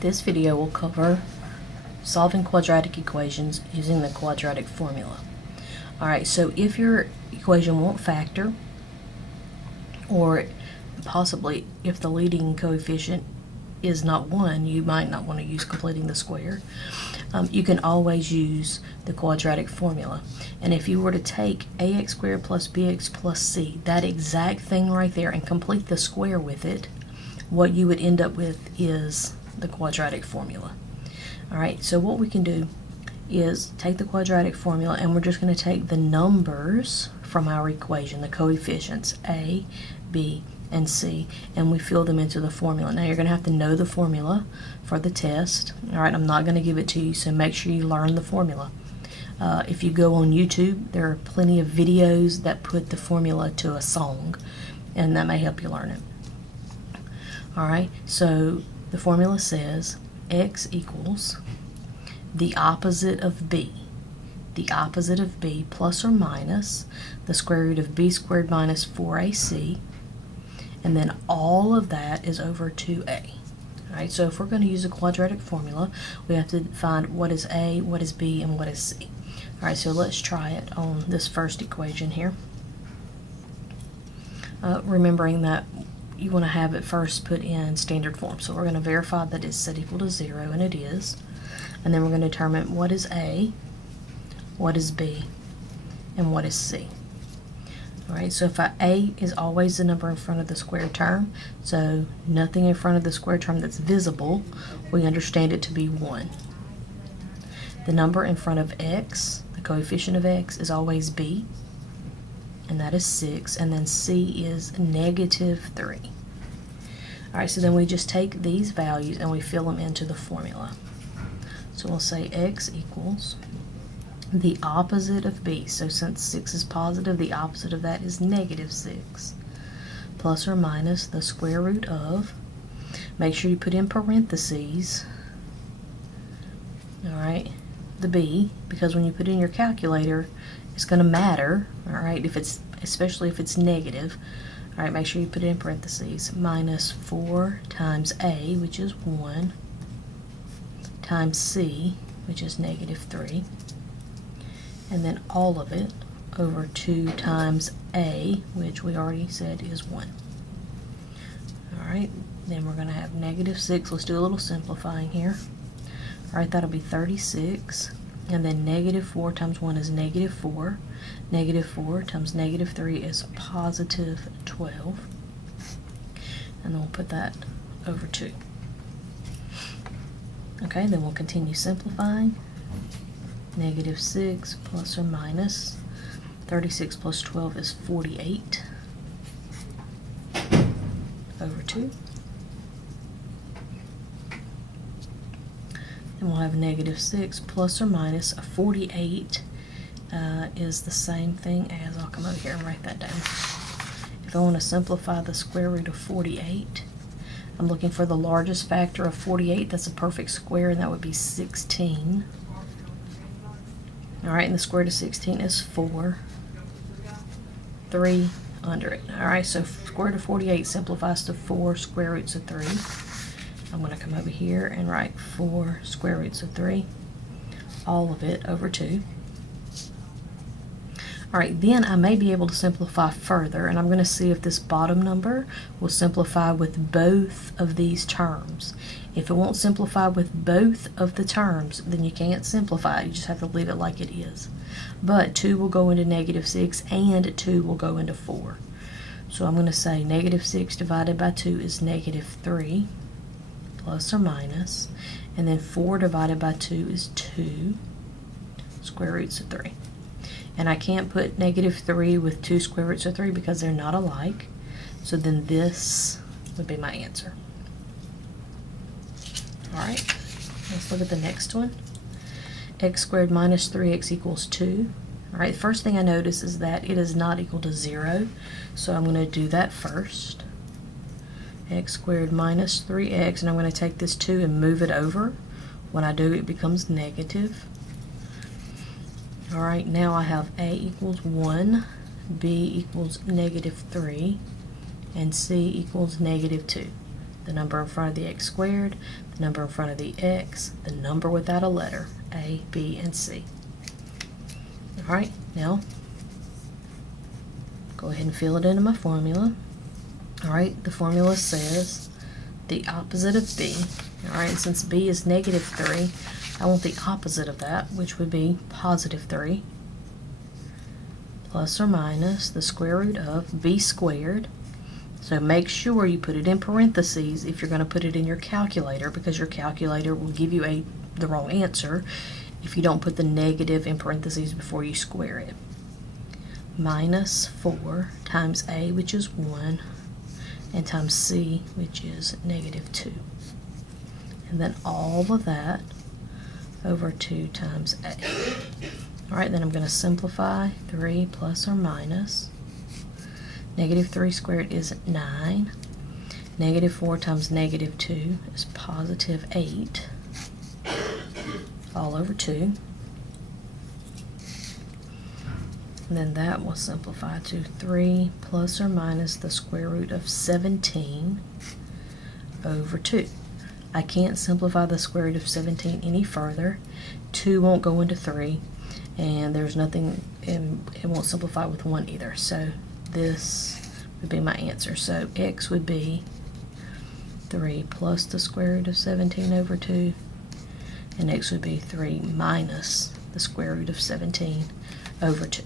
This video will cover solving quadratic equations using the quadratic formula. Alright, so if your equation won't factor, or possibly if the leading coefficient is not 1, you might not want to use completing the square. You can always use the quadratic formula. And if you were to take ax squared plus bx plus c, that exact thing right there, and complete the square with it, what you would end up with is the quadratic formula. Alright, so what we can do is take the quadratic formula and we're just going to take the numbers from our equation, the coefficients a, b, and c, and we fill them into the formula. Now you're going to have to know the formula for the test. Alright, I'm not going to give it to you, so make sure you learn the formula. If you go on YouTube, there are plenty of videos that put the formula to a song, and that may help you learn it. Alright, so the formula says x equals the opposite of b. The opposite of b plus or minus the square root of b squared minus 4ac, and then all of that is over 2a. Alright, so if we're going to use a quadratic formula, we have to find what is a, what is b, and what is c. Alright, so let's try it on this first equation here. Remembering that you want to have it first put in standard form. So we're going to verify that it's set equal to 0, and it is. And then we're going to determine what is a, what is b, and what is c. Alright, so if a is always the number in front of the square term, so nothing in front of the square term that's visible, we understand it to be 1. The number in front of x, the coefficient of x, is always b, and that is 6, and then c is -3. Alright, so then we just take these values and we fill them into the formula. So we'll say x equals the opposite of b. So since 6 is positive, the opposite of that is -6, plus or minus the square root of, make sure you put in parentheses, alright, the b, because when you put in your calculator, it's going to matter, alright, if it's, especially if it's negative. Alright, make sure you put it in parentheses, minus 4 times a, which is 1, times c, which is -3, and then all of it over 2 times a, which we already said is 1. Alright, then we're going to have -6. Let's do a little simplifying here. Alright, that'll be 36, and then -4 times 1 is -4. -4 times -3 is positive 12, and then we'll put that over 2. Okay, then we'll continue simplifying. -6 plus or minus 36 plus 12 is 48 over 2. Then we'll have -6 plus or minus 48 is the same thing as, I'll come over here and write that down. If I want to simplify the square root of 48, I'm looking for the largest factor of 48. That's a perfect square, and that would be 16. Alright, and the square root of 16 is 4. 3 under it. Alright, so square root of 48 simplifies to 4 square roots of 3. I'm going to come over here and write 4 square roots of 3, all of it over 2. Alright, then I may be able to simplify further, and I'm going to see if this bottom number will simplify with both of these terms. If it won't simplify with both of the terms, then you can't simplify it. You just have to leave it like it is. But 2 will go into -6, and 2 will go into 4. So I'm going to say -6 divided by 2 is -3, plus or minus, and then 4 divided by 2 is 2 square roots of 3. And I can't put -3 with 2 square roots of 3 because they're not alike. So then this would be my answer. Alright, let's look at the next one. X squared minus 3x equals 2. Alright, the first thing I notice is that it is not equal to 0. So I'm going to do that first. X squared minus 3x, and I'm going to take this 2 and move it over. When I do, it becomes negative. Alright, now I have a equals 1, b equals -3, and c equals -2. the number in front of the x squared, the number in front of the x, the number without a letter, a, b, and c. Alright, now go ahead and fill it into my formula. Alright, the formula says the opposite of b. Alright, and since b is negative 3, I want the opposite of that, which would be positive 3, plus or minus the square root of b squared. So make sure you put it in parentheses if you're going to put it in your calculator, because your calculator will give you the wrong answer if you don't put the negative in parentheses before you square it. Minus 4 times a, which is 1, and times c, which is negative 2. And then all of that over 2 times a. Alright, then I'm going to simplify 3 plus or minus. Negative 3 squared is 9. Negative 4 times negative 2 is positive 8, all over 2. And then that will simplify to 3 plus or minus the square root of 17 over 2. I can't simplify the square root of 17 any further. 2 won't go into 3, and there's nothing, and it won't simplify with 1 either. So this would be my answer. So x would be 3 plus the square root of 17 over 2, and x would be 3 minus the square root of 17 over 2.